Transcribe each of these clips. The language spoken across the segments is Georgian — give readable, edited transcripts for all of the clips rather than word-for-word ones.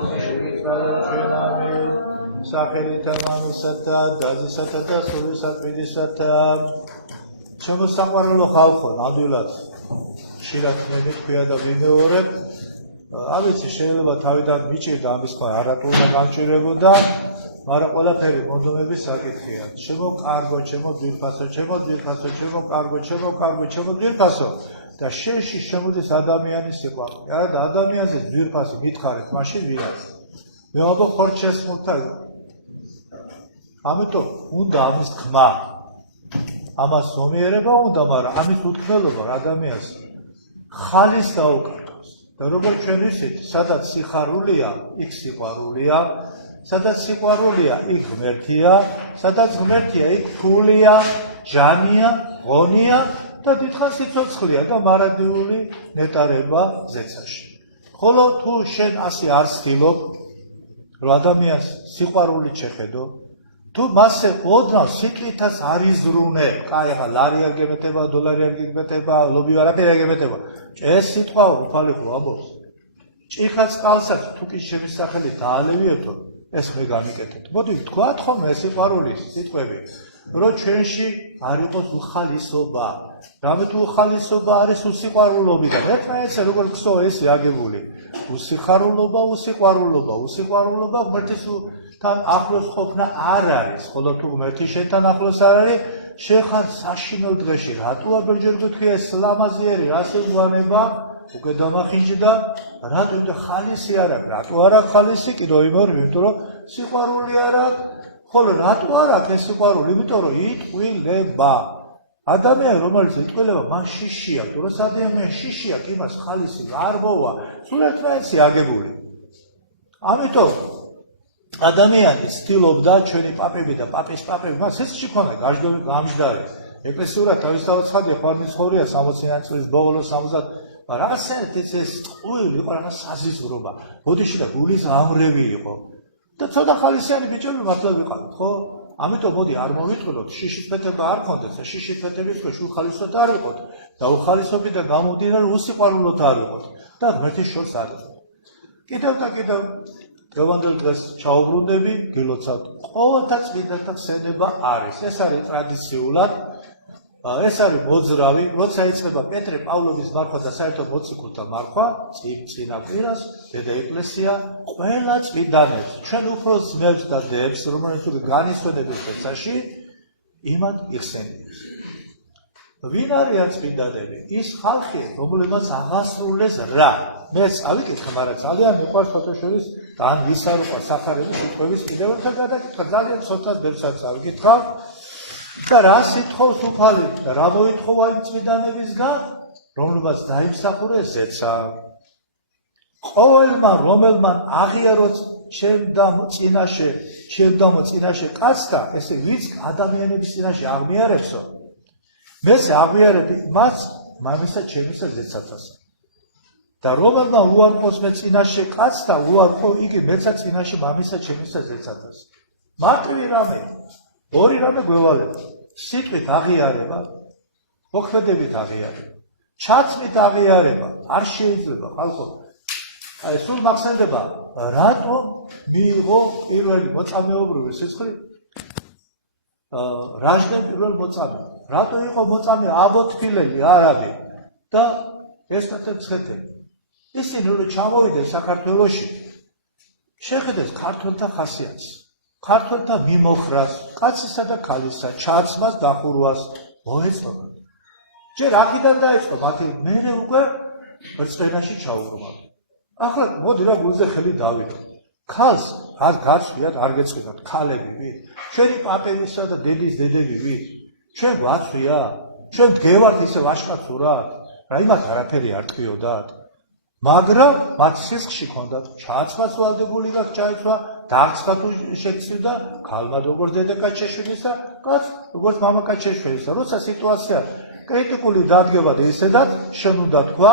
შემიწყალე ჩვენ ამინ სახელითა მამისათა დაზისათა და სულისატვიდისათა ჩემო საყვარელო ხალხო ნამდვილად ხშირად მე თქვია და ვიმეორებ ავიცი შეიძლება თავიდან მიჭირდა ამის სხვა არაკულდა გამჭირებოდა მაგრამ ყველაფერი მოდომების საკითხია ჩემო კარგო ჩემო ძვირფასო ჩემო ძვირფასო ჩემო კარგო ჩემო კარგო ჩემო ძვირფასო და შენში შემოდის ადამიანის სიყვარული არა და ადამიანზე ძვირფასი მითხარით მაშინ ვინ არის მე ვაბო ხორჩესმულთა ამიტომ უნდა ამის ხმა ამას ზომიერება უნდა მაგრამ ამის უთქმელობა ადამიანს ხალის დაუკარგავს და როგორც ჩვენ ვიცით სადაც სიხარულია იქ სიყვარულია სადაც სიყვარულია იქ ღმერთია სადაც ღმერთია იქ ფულია ჟანია ღონია და დიდხანს სიცოცხლეა და მარადიული ნეტარება ზეცაში ხოლო თუ შენ ასე არ ცდილობ რომ ადამიანს სიყვარული შეხედო თუ მასე ოდნავ სიკვითას არ იზრუნე კაი ახლა ლარი არ გემეტება დოლარი არ გემეტება ლობი არაფერი არ გემეტება ეს სიტყვა უფალი ხო ამბობს ჭიხა წყალსაც თუ კი შემისახელი დაალევიერთო ეს მე გამიკეთეთ მოდი ვთქვათ ხოლმე ეს სიყვარულის სიტყვები რომ ჩვენში არ იყოს უხალისობა რამე თუ უხალისობა არის უსიყვარულობიდან ერთმანეთს როგორ გსო ესე აგებული უსიხარულობა უსიყვარულობა ღმერთის თან ახლოს ყოფნა არ არის ხოლო თუ ღმერთი შენთან ახლოს არ არის შენ ხარ საშინელ დღეში რატო აბერჯერ გქია ეს ლამაზიერი რასეკვანება უკვე დამახინჯდა რატო და ხალისი არ აქვს რატო არ აქვს ხალისი კიდევ იმეორებ იმიტომ რომ სიყვარული არ აქვს ხოლო რატო არ აქვს ეს სიყვარული იმიტომ რომ იტყვილება ადამიანი რომელიც იტყვილება მან შიშია თუ რა ადამიანი შიშია იმას ხალისი არ მოვა სულ ერთმანეთს აგებული ამიტომ ადამიანი ცდილობდა ჩვენი პაპები და პაპის პაპები მას ეს შექონა გაჟდომი გამჯდარი ეკლესიურად თავისთავად ცხადია ხარმიცხოვრია 60-იან წლის ბოლოს 70 მაგრამ რაღაცა ეს ტყუილი იყო რაღაც საზიზღრობა ბოდიში და გულის ამრევი იყო და ცოტა ხალისიანი ბიჭები მართლა ვიყავით ხო ამიტომ მოდი არ მოვიტყვილოთ შიშიფეთება არ ხონდეს შიშიფეთების ხო შულ ხალისოთ არ ვიყოთ და უხალისობიდან გამომდინარე უსიყვარულოთ არ ვიყოთ და ღმერთის შორს არ ვიყოთ კიდევ დღევანდელ დღეს ჩაუბრუნდები გილოცავთ ყოველთა წმინდანთა ხსენება არის ეს არის ტრადიციულად ეს არის მოძრავი როცა იწყება პეტრე პავლოვის მარხვა და საერთოდ მოციქულთა მარხვა წინა კვირას დედა ეკლესია ყველა წმინდანებს ჩვენ უფროს ძმებს და დებს რომელიც განისვენებენ წესაში იმად იხსენიებს ვინ არიან წმინდანები ის ხალხი რომლებმაც აღასრულეს რა მე წავიკითხე მაგრამ ძალიან მიყვარს ფოტოშოვის და ან ვის არ უყვარს სახარების სიტყვების კიდევ ერთხელ გადაკითხა ძალიან ცოტა ბევრსაც წავიკითხა და რა სიტყვის უფალი და რა მოითხოვა იმ წმინდანებისგან რომლებმაც დაიმსახურეს ზეცა ყოველმა რომელმან აღიაროს ჩემდამო წინაშე კაცთა ესე ვინც ადამიანების წინაშე აღმიარებსო მესე აღმიარებდი მას მამისა ჩემისა ზეცათას და რომელმა უარყოს მე წინაშე კაცთა უარყო იგი მეცა წინაშე მამისა ჩემისა ზეცათას მარტივი რამე ორი რამე გვევალება სიტყვით აღიარება მოქმედებით აღიარება ჩაცმით აღიარება არ შეიძლება ხალხო აი სულ მახსენდება რატო მიიღო პირველი მოწამეობრივი სისხლი რაჟნე პირველ მოწამე რატო იყო მოწამე აბოთფილელი არაბი და ესტატებცხეთელი ისინი რომ ჩამოვიდნენ საქართველოში შეხედეს ქართველთა ხასიათს ქართველთა მიმოხრას, კაცისა და ქალისა, ჩაცმას, დახურვას მოეწყობათ. ჯერ აქედან დაიწყო მათი მერე უკვე ბრწყინაში ჩაუღრმავთ. ახლა მოდი რა გულზე ხელი დავიდო. ქალს არ გაცვიათ, არ გეწყინოთ ქალები ვით. ჩვენი პაპებისა და დედის დედები ვით. ჩვენ გვაცვია, ჩვენ დგევართ ისე ვაშკაცურად, რა იმათ არაფერი არ თქვიოდათ. მაგრამ მათ სისხლში ჰქონდათ ჩაცმას ვალდებული გაქვს ჩაიცვა დარცხა თუ შეცვიდა ქალმა როგორც დედაკაც შეშვიდისა კაც როგორც მამაკაც შეშვიდისა როცა სიტუაცია კრიტიკული დადგება და ისედაც შენ უნდა თქვა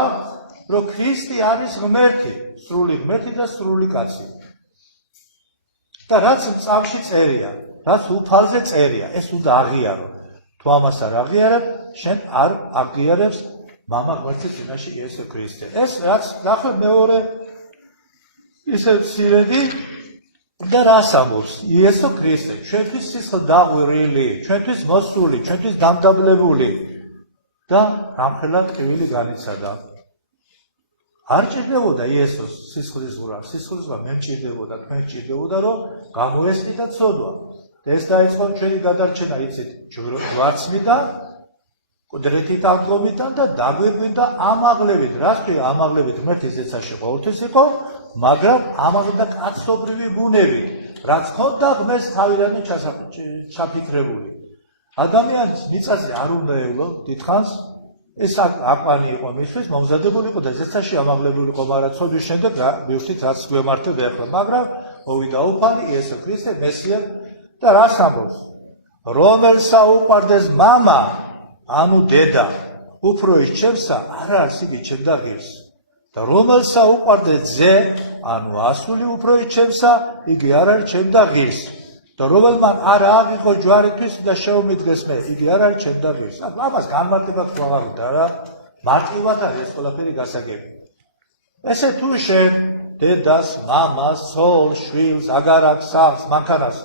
რომ ქრისტე არის ღმერთი სრული ღმერთი და სრული კაცი და რაც წამში წერია რაც უფალზე წერია ეს უნდა აღიარო თუ ამას არ აღიარებ შენ არ აღიარებს მამა ღმერთის წინაშე იესო ქრისტე ეს რაც ნახე მეორე ისე მცირედი და რას ამბობს იესო ქრისტე ჩვენთვის სისხლ დაღვირილი ჩვენთვის მოსული ჩვენთვის დამდაბლებული და რამხელა ტკივილი განიცადა არ ჭირდებოდა იესოს სისხლის ზღვრა მე მჭირდებოდა თქვენ ჭირდებოდა რომ გამოესწრიდა ცოდვა და ეს დაიწყო ჩვენი გადარჩენა იცით ჯვარცმიდან კუდრეთით აღდგომიდან და დაგვირგვინდა ამაღლებით რას ქვია ამაღლებით ღმერთის ზეცაში ყოველთვის იყო მაგრამ ამაღლდა კაცობრივი ბუნები რაც ხონდა ღმერთს თავიდანვე ჩაფიქრებული ადამიანის მიწაზე არ უნდა ელო დიდხანს ეს აკვანი იყო მისთვის მომზადებული იყო და ზეცაში ამაღლებული იყო მაგრამ ცოდვის შემდეგ მივხვდით რაც გვემართება ახლა მაგრამ მოვიდა უფალი იესო ქრისტე მესია და რას ამბობს რომელსა უყვარდეს მამა ანუ დედა უფრო ის ჩემსა არ არის იგი ჩემდა ღირს და რომელსა უყვარდეს ძე ანუ ასული უფრო ის ჩემსა იგი არ არის ჩემდა ღირს და რომელმან არ აღიღო ჯვარისთვის და შეუმიდგეს მე იგი არ არის ჩემდა ღირს ამას განმარტება თქვაღავით არა მარტივად არის ეს ყველაფერი გასაგები ესე თუ შენ დედას მამას ცოლს შვილს აგარაკს სახლს მანქანას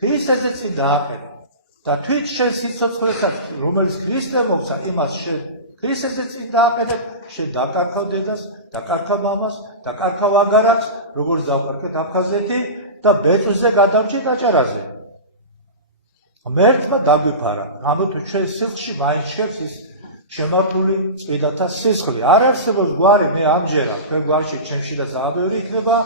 ქრისტეზე წინ დააყენე და თვით შენ სიცოცხლესაც რომელიც ქრისტე მოგცა იმას შენ ქრისტეზე წინ დააყენებ შენ დაკარგავ დედას დაკარგავ მამას დაკარგავ აგარაკს როგორც დავკარგეთ აფხაზეთი და ბეწვზე გადამჭი გაჭარაზე ღმერთმა დაგვიფარა ამოთ ჩვენ სისხლში მაინც შევს ის შემართული წმინდათა სისხლი არ არსებობს გვარი მე ამჯერად თქვენ გვარში ჩემში და ზაბეური იქნება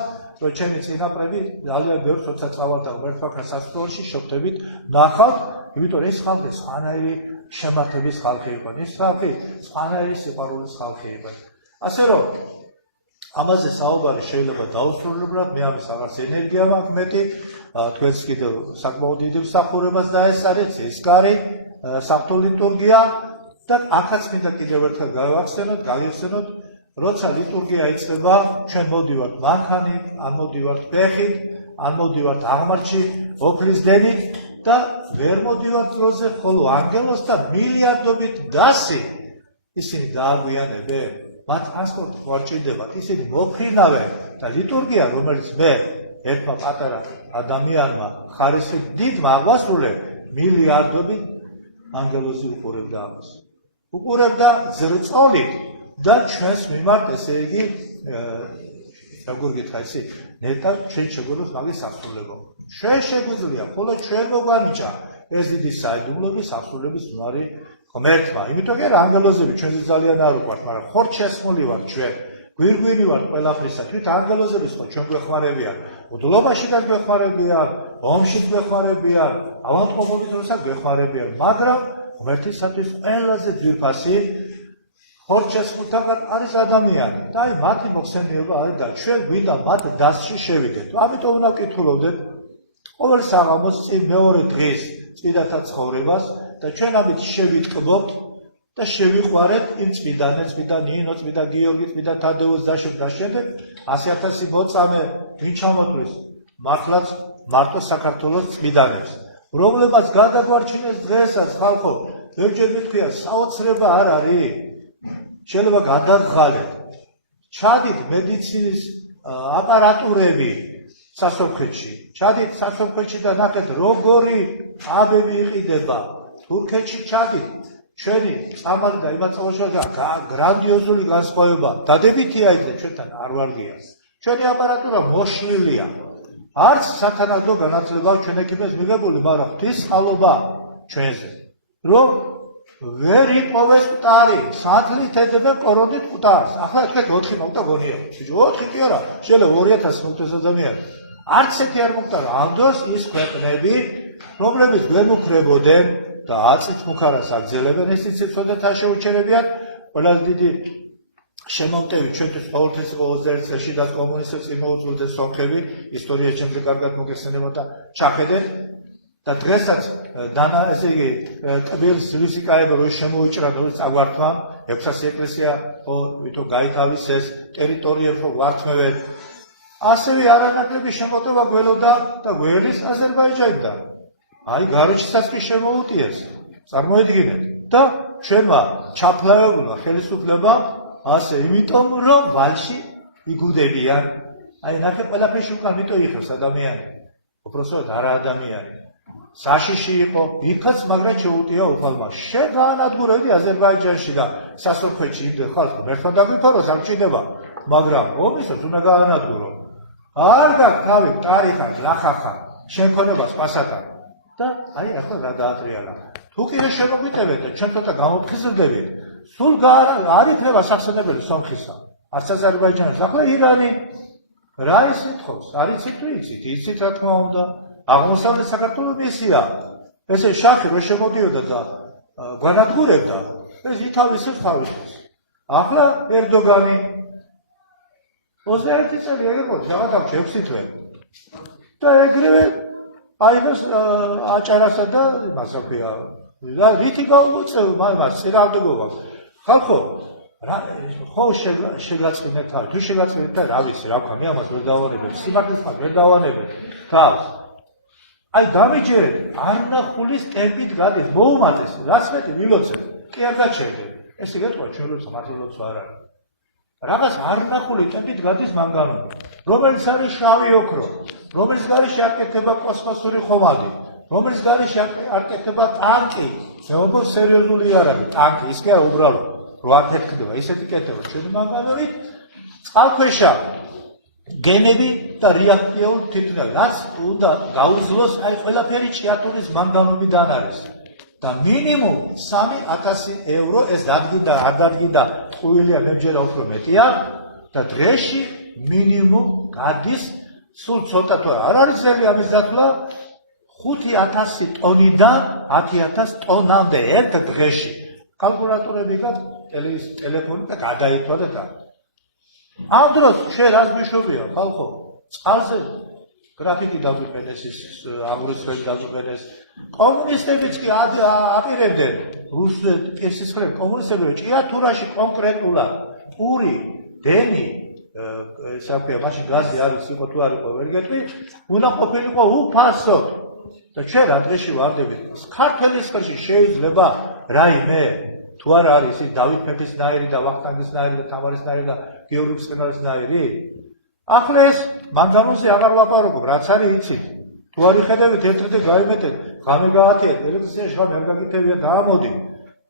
რომ ჩემი წინაპრები ძალიან ბევრ როცა წავალთ ღმერთთან სასწაულში შევხვდებით ნახავთ იმიტომ ეს ხალხი სხვანაირი შემართების ხალხი იყო ეს ხალხი სხვანაირი სიყვარულის ხალხი იყო ასე რომ ამაზე საუბარი შეიძლება დაუსრულებლად მე ამის რაღაც ენერგია მაქვს მეტი თქვენს კიდევ საკმაოდ დიდ მსახურებას დაესწარეთ ეს კარი საღვთო ლიტურგია და აქაც მინდა კიდევ ერთხელ გავიხსენოთ როცა ლიტურგია იწყება ჩვენ მოდივართ მანქანით ან მოდივართ ფეხით ან მოდივართ აღმართში ოფლის დენით და ვერ მოდივართ დროზე ხოლო ანგელოსთან მილიარდობით დასი ისინი დააგვიანებენ მათ ტრანსპორტი არ ჭირდებათ ისინი მოფრინავენ და ლიტურგია რომელიც მე ერთმა პატარა ადამიანმა ხარისხი დიდმა აღვასრულე მილიარდობით ანგელოზი უყურებდა ამას უყურებდა ზრწოლით და ჩვენს მიმართ ესე იგი როგორ გითხრა ისე ნეტარ ჩვენ შეგვიძლია მაგის სასრულებო ჩვენ შეგვიძლია ხოლო ჩვენ მოგვანიჭა ეს დიდი საიდუმლოების სასრულების უნარი ღმერთმა იმიტომ კი ანგელოზები ჩვენზე ძალიან არ უყვართ მაგრამ ხორ შესწოლი ვართ ჩვენ გვირგვინი ვართ ყველაფრისა თვით ანგელოზების ხო ჩვენ გვეხმარებიან უდლობაშიდაც გვეხმარებიან ომშიც გვეხმარებიან ავადმყოფობის დროსაც გვეხმარებიან მაგრამ ღმერთისათვის ყველაზე ძვირფასი ხორჩესყუთაგან არის ადამიანი და აი მათი მოხსენიება არის და ჩვენ გვინდა მათ დასში შევიდეთ ამიტომ უნდა ვკითხულობდეთ ყოველ საღამოს წინ მეორე დღის წმინდათა ცხოვრებას და ჩვენ ამით შევიტკბობთ და შევიყვარეთ იმ წმინდანებს წმინდა ნინო წმინდა გიორგი წმინდა თადეუს და შემდეგ 100,000 მოწამე ვინ ჩამოტვრის მართლაც მარტო საქართველოს წმინდანებს რომლებაც გადაგვარჩინეს დღესაც ხალხო ბევრჯერ მითქვია საოცრება არ არის შეიძლება გადაღღალეთ ჩადით მედიცინის აპარატურები სასოფხეთში ჩადით სასოფხეთში და ნახეთ როგორი აბები იყიდება თურქეთში ჩადით ჩვენი წამალი და იმათ წავაშორდა გრანდიოზული განსხვავება დადებითია იქ და ჩვენთან არ ვარგია ჩვენი აპარატურა მოშლილია არც სათანადო განათლება ჩვენ ექიმებს მიღებული მაგრამ ღვთის წყალობა ჩვენზე რომ ვერ იპოვეს მტარი სათლით ედებენ კორონით მტარს ახლა თქვენ 4 მოკტა გონია 4 კი არა შეიძლება 2000 მოკტას ადამიანი არც ერთი არ მოკტარა ამ დროს ის ქვეყნები რომლებიც ვერ მუქრებოდნენ და აწით მუქარას აგზელებენ ეს ცოდეთ არ შეუჩერებიან ყველაზე დიდი შემომტევი ჩვენთვის ყოველთვის იყო 21 წელში და კომუნისტებს იმოუწვევდნენ სომხები ისტორია ჩემზე კარგად მოგეხსენება და ჩახედეთ და დღესაც დანა ესე იგი კბილს ლუსიკაება რო შემოიჭრა და წაგვართმა 600 ეკლესია ვითო გაითავისეს ტერიტორიებს რო ვართმევენ ასევე არანაკლები შემოტევა გველოდა და გველის აზერბაიჯანიდან აი გარუჩისაც კი შემოუტიეს წარმოედგინეთ და ჩვენმა ჩაფლავებულმა ხელისუფლებამ ასე იმიტომ რომ ვალში იგუდებიან აი ნახე ყველაფერში უკან მიტო იხევს ადამიანი. უпроსოდ არა ადამიანი. საშიში იყო, იქაც მაგრამ შეუტია უფალმა. შეგანადგურებდი აზერბაიჯანში და სასურქვეთში იბდე ხალხი. მერტმა დაგვიფაროს არ მჭირდება, მაგრამ ომისას უნდა გაანადგურო. არ გაქვს თავი, ტარიხა, ლახახა, შენქონებას პასატან. და აი ახლა რა დაატრიალა. თუ კიდე შემოგვიტევეთ და ჩვენ ცოტა გამოფხიზლდებით, სულ არ იქნება სახსენებელი სომხისა. არც აზერბაიჯანს, ახლა ირანი რა ისითხავს? არ იცით თუ იცით? იცით რა თქმა უნდა. აღმოსავლეთ საქართველოს მისია. ესე შახი რო შემოდიოდა და განადგურებდა, ეს ითავისებს თავისთვის. ახლა ერდოგანი 21 წელი ეგრე რაღაც აქვს 6 თვე. და ეგრევე აიღებს აჭარასა და იმას აქვია. და რითი გაუწევ მაგას წინააღმდეგობა. ხალხო ხო შეგაწყინეთ თავი. თუ შეგაწყინეთ და რა ვიცი, რა ვქნა, მე ამას ვერ დავანებებ. სიმართლეს მაგ ვერ დავანებებ. თავს. აი გამიჯერეთ, არნახულის ტემპით გადის, მოუმატეს, რაც მეტი ვილოცებ. კი არ გაჩერდე. ესე გეტყვა ჩვენ როცა მართლაც არ არის. რაღაც არნახული ტემპით გადის მანგანუმი, რომელიც არის შავი ოქრო, რომელიც გარეშე არ კეთდება კოსმოსური ხომალდი, რომელიც გარეშე არ კეთდება ტანკი, ზეობო სერიოზული არ არის, ტანკი, ის კი არა უბრალო, რო არ ეთქდება, ისეთი კეთდება, ჩვენ მანგანუმით, წყალქვეშა გენები და რეაქტიულ თითქმის რაც უნდა გაუძლოს აი ყველაფერი ჭიათურის მანგანუმიდან არის. და მინიმუმ 3000 ევრო ეს დადგინდა, არ დადგინდა, ყუილია მემჯერა უფრო მეტია და დღეში მინიმუმ გადის სულ ცოტა თუ არ არის ძელი ამის დათვლა 5000 ტონიდან 10000 ტონამდე ერთ დღეში. კალკულატორები გაქვს, ტელეფონი და გადაითვალეთ და ამ დროს შენ რას გიშობია ხალხო? წყალზე გრაფიკი დაგვიფენეს, ის აღურიცხველი დაგვიფენეს. კომუნისტებიც კი აპირებდნენ რუსეთის მხრივ კომუნისტები ჭიათურაში კონკრეტულად პური, დენი, საქვია, მაშინ გაზი არის იყო თუ არ იყო ვერ გეტყვი, უნდა ყოფილიყო უფასოდ. და ჩვენ რა დღეში ვარდებით? ქართლის ხელში შეიძლება რაიმე თუ არ არის დავით მეფისნაირი და ვახტანგისნაირი და თამარისნაირი და გიორგი ცხენარისნაირი? ახლა ეს მანგანუმზე აღარ ლაპარაკობ, რაც არის იცით. თუ არ იხედებით ერთ-ერთი გაიმეტეთ, ღამე გაათიეთ, ელექტროსიაში ხარ ვერ გაგითევია და ამოდი.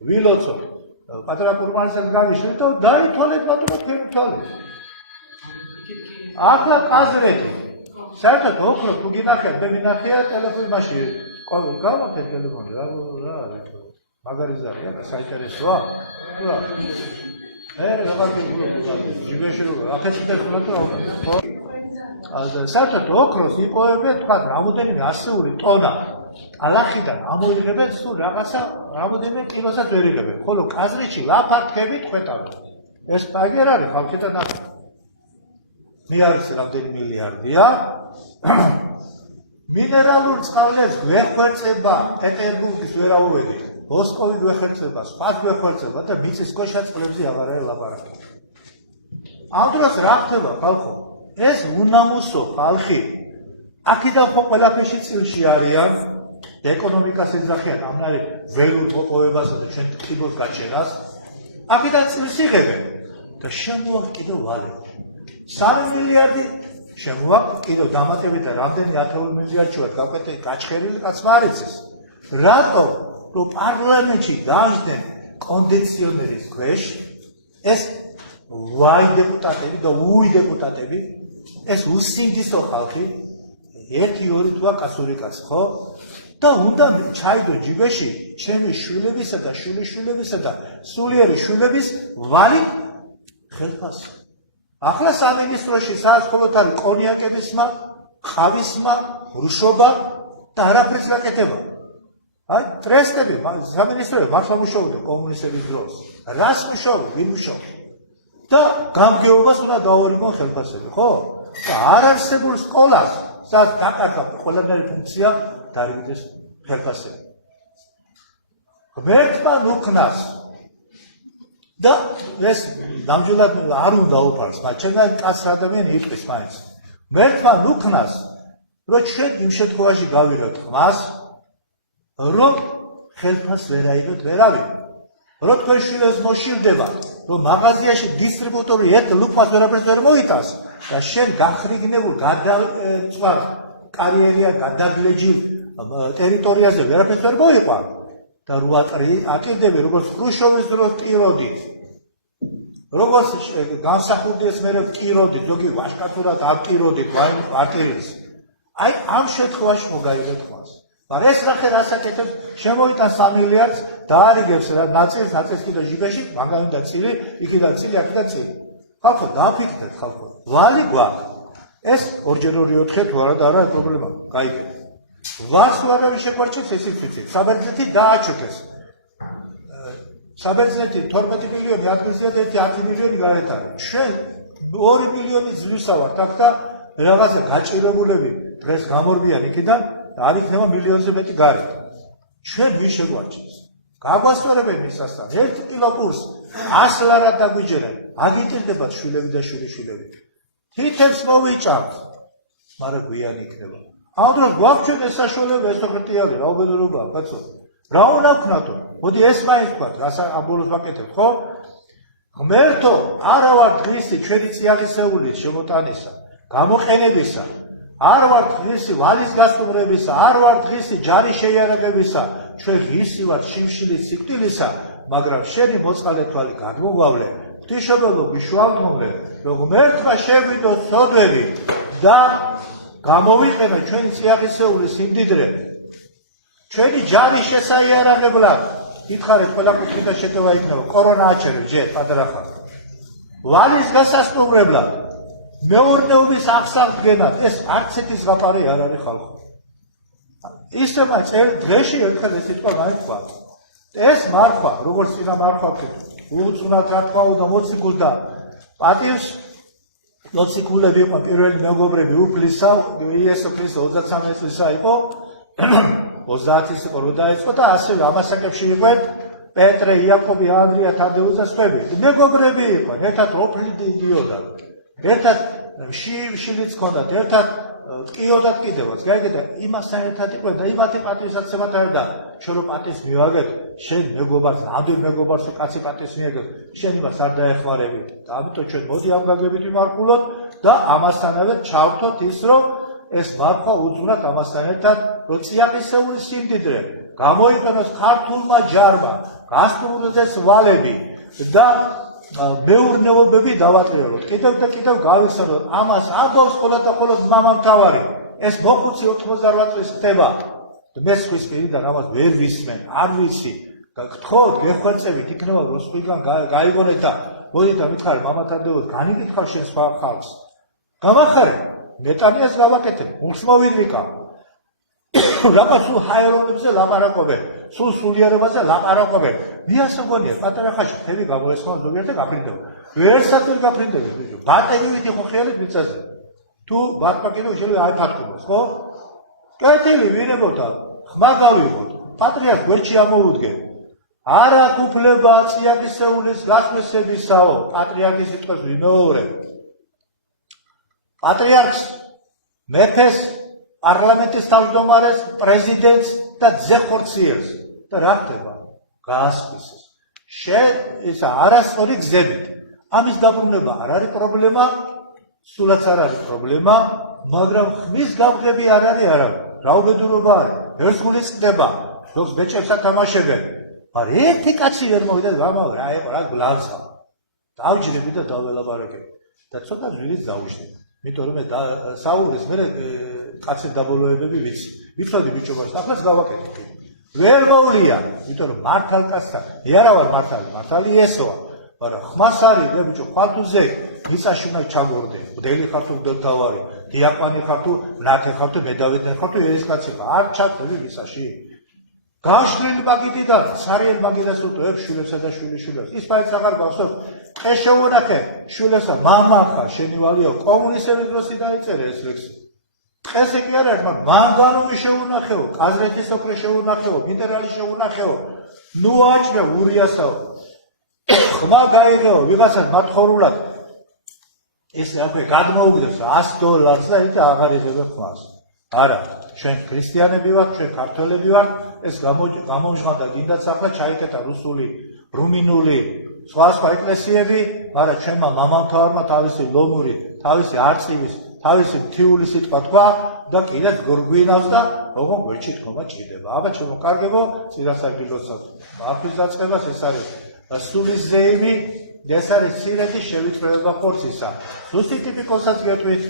ვილოცოთ. პატარა პურმანისად გავიშვით და დაითვალეთ ბატონო თქვენი თვალე. ახლა კაზრეთ. საერთოდ ოქრო თუ გინახეთ, მე მინახია ტელეფონში. ყოველ გავაკეთე ტელეფონი, რა არის. მაგარი ზარია, საინტერესოა. თუ რა. მე რაღაც გულობ, ჯიბეში რო ახეთ ტელეფონად რა უნდა. საერთოდ ოქროს იპოვებენ თქვა რამოდენიმე ასეული ტონა. ალახიდან ამოიღებენ სულ რაღაცა რამოდენიმე კილოსაც ვერ იღებენ. ხოლო კაზრეთში ლაფართხებით ხვეტავენ. ეს პაგერ არის ხალხი და ნახე. მე არის რამდენი მილიარდია? მინერალურ წყალებს გვეხვერწება პეტერბურგის ვერავოდი. მოსკოვი გვეხვერწება, სპას გვეხვერწება და მიწისქვეშა წყლებზე აღარ არის ლაპარაკი. ამ დროს რა ხდება ხალხო? ეს უნამუსო ხალხი აქედან ხო ყველაფერში წილში არიან ეკონომიკას ეძახიან ამნარი ველურ მოპოვებასა და ჩვენ ტიპოს გაჩენას აქედან წილს იღებენ და შემოაქვს კიდევ ვალე 3 მილიარდი შემოაქვს კიდევ დამატებით და რამდენი 10 მილიარდში ვარ გაკვეთილი გაჩხერილი კაცმა არ იცის რატო რომ პარლამენტში დააჯდნენ კონდიციონერის ქვეშ ეს ვაი დეპუტატები და უი დეპუტატები ეს უსინდისო ხალხი 1-2 თვია კასურიკას ხო და უნდა ჩაიდო ჯიბეში ჩემი შვილებისა და შვილიშვილებისა და სულიერი შვილების ვალი ხელფასი ახლა სამინისტროში საწყობოთ არის კონიაკებისმა ხავისმა რუშობა და არაფერს გაკეთება აი ტრესტები სამინისტროები მართლა მუშაობდა კომუნისტების დროს რას მუშაობდა ვინ მუშაობდა და გამგეობას უნდა დაურიგონ ხელფასები, ხო? და არ არსებულ სკოლას, სადაც დაკარგა ყველანაირი ფუნქცია დარიგდეს ხელფასები. ღმერთმა ნუქნას და ეს ნამდვილად არ უნდა უფარს, მაგრამ ჩვენ კაცს ადამიანი იყვის მაინც. ღმერთმა ნუქნას, რომ ჩვენ იმ შემთხვევაში გავიროთ ხმას, რომ ხელფას ვერ აიღოთ ვერავინ. რომ თქვენ შვილებს მოშილდებათ რომ მაღაზიაში დისტრიბუტორი ერთ ლუკვას ვერაფერს ვერ მოიტანს და შენ გახრიგნებულ გადამწვარ კარიერია გადაგლეჯილ ტერიტორიაზე ვერაფერს ვერ მოიყვან და რუატრი აკიდები როგორც ხრუშოვის დროს ტიროდით როგორც განსახურდეს მე ტიროდით ზოგი ვაშკაცურად აკიროდით ვაიმე პარტიებს აი ამ შემთხვევაში მოგაიღეთ ხმას მაგრამ ეს რახე რასაკეთებს შემოიტან 3 მილიარდს დაარიგებს რა ნაწილს კიდე ჟიბეში მაგალითად და წილი იქიდან წილი აქედან წილი ხალხო დააფიქრეთ ხალხო ვალი გვაქვს ეს 2x2 თუ არა პრობლემა გაიგეთ ვარს ვარავის შეგვარჩევს ეს იცით საბერძნეთი დააჩუქეს საბერძნეთი 12 მილიონი ადგილზეა 10 მილიონი გარეთ არის ჩვენ 2 მილიონი ძლივსა ვართ აქ და რაღაცა გაჭირებულები დღეს გამორბიან იქიდან არ იქნება მილიონზე მეტი გარეთ ჩვენ ვის შეგვარჩევს გაგვასწორებენ მისასთან 1 კილო კურს 100 ლარად დაგვიჯერენ აგიტირდებათ შვილები და შვილიშვილები თითებს მოვიჭამთ მაგრამ გვიან იქნება ამ დროს გვაქვს ჩვენ ეს საშუალება ეს ხრტიალი რაუბედურობაა კაცო რა უნდა ვქნათო მოდი ეს მაინც ვქოთ რა ამბოლოს ვაკეთებთ ხო ღმერთო არა ვარ დღისი ჩვენი წიაღისეულის შემოტანისა გამოყენებისა არ ვარ დღისი ვალის გასტუმრებისა არ ვარ დღისი ჯარის შეიარაღებისა ჩვენ ღირსი ვართ შიმშილის სიკვდილისა მაგრამ შენი მოწყალე თვალი გადმოგვავლე ღვთისმშობელო გვიშვალდმოღე რომ ღმერთმა შეგვიდოს სოდვები და გამოვიყენა ჩვენი წიაღისეულის სიმდიდრე ჩვენი ჯარის შესაიარაღებლად გითხარით ყველა კუთხიდან შეტევა იქნება კორონა აჩერებს ჯერ პატარა ხარ ვალის გასასტუმრებლად მეურნეობის აღსადგენად ეს არც ეთის ზღაპარი არ არის ხალხო ისება დღეში ერთხელ ეს სიტყვა გაითქვა ეს მარხვა როგორც წინა მარხვა უძღვნად რა თქვა და მოციქულს და პატივს მოციქულები იყო პირველი მეგობრები უფლისა იესო ქრისტე 33 წლისა იყო 30 იყო რო დაიწყო და ასევე ამასაკებში იყო პეტრე იაკობი ანდრია თადეუს და სხვები მეგობრები იყვნენ ერთად ოფლიდი იდიოდა ერთად შილიც ჰქონდათ ერთად ტკიოდათ კიდევაც გაიგეთ იმასთან ერთად იყვნენ და იმათი პატივსაცემად არდა შენ რო პატივს მივაგებ შენ მეგობარს ამდენ მეგობარს კაცი პატივს მიაგებს შენ იმას არ დაეხმარები და ამიტომ ჩვენ მოდი ამ გაგებით ვიმარხულოთ და ამასთანავე ჩავთოთ ის რომ ეს მარხვა უძღვნათ ამასთან ერთად რომ წიაღისეულის სიმდიდრე გამოიყენოს ქართულმა ჯარმა გასტუმრდეს ვალები და მეურნეობები დავატრიალოთ კიდევ და კიდევ გავიხსენოთ ამას ამბობს ხოლმე და ხოლმე მამამთავარი ეს მოხუცი 88 წლის ხდება მე სხვის პირიდან ამას ვერ ვისმენ არ ვიცი გთხოვთ გეხვერწებით იქნება როსყვიდან გაიგონეთ და მოდით და მითხარ მამათადეოს განიკითხავ შენ სხვა ხალხს გამახარე ნეტანიას გავაკეთებ უშ მოვირვიკა რაღაც სულ ჰაერონებზე ლაპარაკობენ სულ სულიერებაზე ლაპარაკობენ მიასა მგონია პატარა ხაში ხელი გამოესხმა ზოგიერთ და გაფრინდება ვერსად ვერ გაფრინდებით ბიჭო ბატერიით იყო ხიალით მიწაზე თუ ბატპაკინო შეიძლება აიფათქომოს ხო კეთილი ვინებოდა ხმა გავიღოთ პატრიარქ გვერდში ამოუდგე არ აქვს უფლება წიაღისეულის გასმისებისაო პატრიარქის სიტყვას ვიმეორებ პატრიარქს მეფეს პარლამენტის თავმჯდომარეს პრეზიდენტს და ძეხორციელს და რა ხდება გაასწრეს შენ ისა არასწორი გზებით ამის დაბრუნება არ არის პრობლემა სულაც არ არის პრობლემა მაგრამ ხმის გამღები არ არის არავინ რაუბედურობა არის ერთს გულისხმდება როგორც ბეჭებს ათამაშებენ მაგრამ ერთი კაცი ვერ მოვიდა რა იყო რა გლავსა დავჯდები და დაველაპარაკებ და ცოტა ძვირიც დავუშნე იმიტომ რომ საუბრის მე კაცის დაბოლოებები ვიცი ვიცოდი ბიჭო მას ახლაც გავაკეთე ვერ მოვლია იმიტომ რომ მართალ კაცთან არა ვარ მართალი ესოა მაგრამ ხმას არის ე ბიჭო ხალთუზე მიწაში უნდა ჩაგორდე მდელი ხარ თუ მდელთავარი დიაკვანი ხარ თუ ნათე ხარ თუ მედავედა ხარ თუ ეს კაცი ხარ არ ჩაგდები მიწაში გაშლილი მაგიდიდან სარიელ მაგიდას უტოებ შვილებსა და შვილიშვილებს ის ფაიც აღარ გახსოვს ტყე შეუნახე შვილებსა მამა ხარ შენი ვალიო კომუნისტების დროსი დაიწერე ეს ლექსი ტყეზე კი არ არის მაგრამ მანგანუმი შეუნახეო კაზრეთის სოფლი შეუნახეო მინერალი შეუნახეო ნუ აჭრე ურიასაო ხმა გაიღეო ვიღაცას მათხოვრულად ეს აკვე გადმოუგდებს $100 და ით აღარ იღებენ ხმას არა ჩვენ ქრისტიანები ვართ ჩვენ ქართველები ვართ ეს გამომჟღავდა გინდათ ახლა ჩაიკეტა რუსული რუმინული სხვა ეკლესიები, მაგრამ ჩვენმა მამამთავარმა თავისი ლომური, თავისი არწივის, თავისი მთიული სიტყვა თქვა და კიდეც გორგვინავს და როგორ გვერდში დგომა ჭირდება. აბა ჩემო კარგებო, წინასაჯილოსად ახვის დაწყებას ეს არის სულის ზეიმი, ეს არის ცირეთის შევიწროება ხორცისა. ზუსტი ტიპიკოსაც გეტყვით,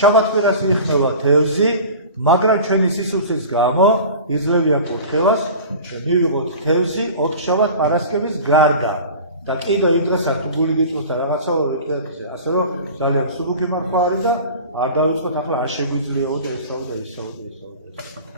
შაბათკვირას იხმება თევზი, მაგრამ ჩვენი სისუსის გამო იძლევია კურთხევას, მივიღოთ თევზი 4 შაბათ პარასკევის გარდა. და კიდე იმ დღესაც თუ გული გიწვევს და რაღაცა რომ ვიქნათ ასე რომ ძალიან მსუბუქი მარხვა არის და არ დავიწყოთ ახლა არ შეგვიძლიაო და ესაო და ესაო და ესაო.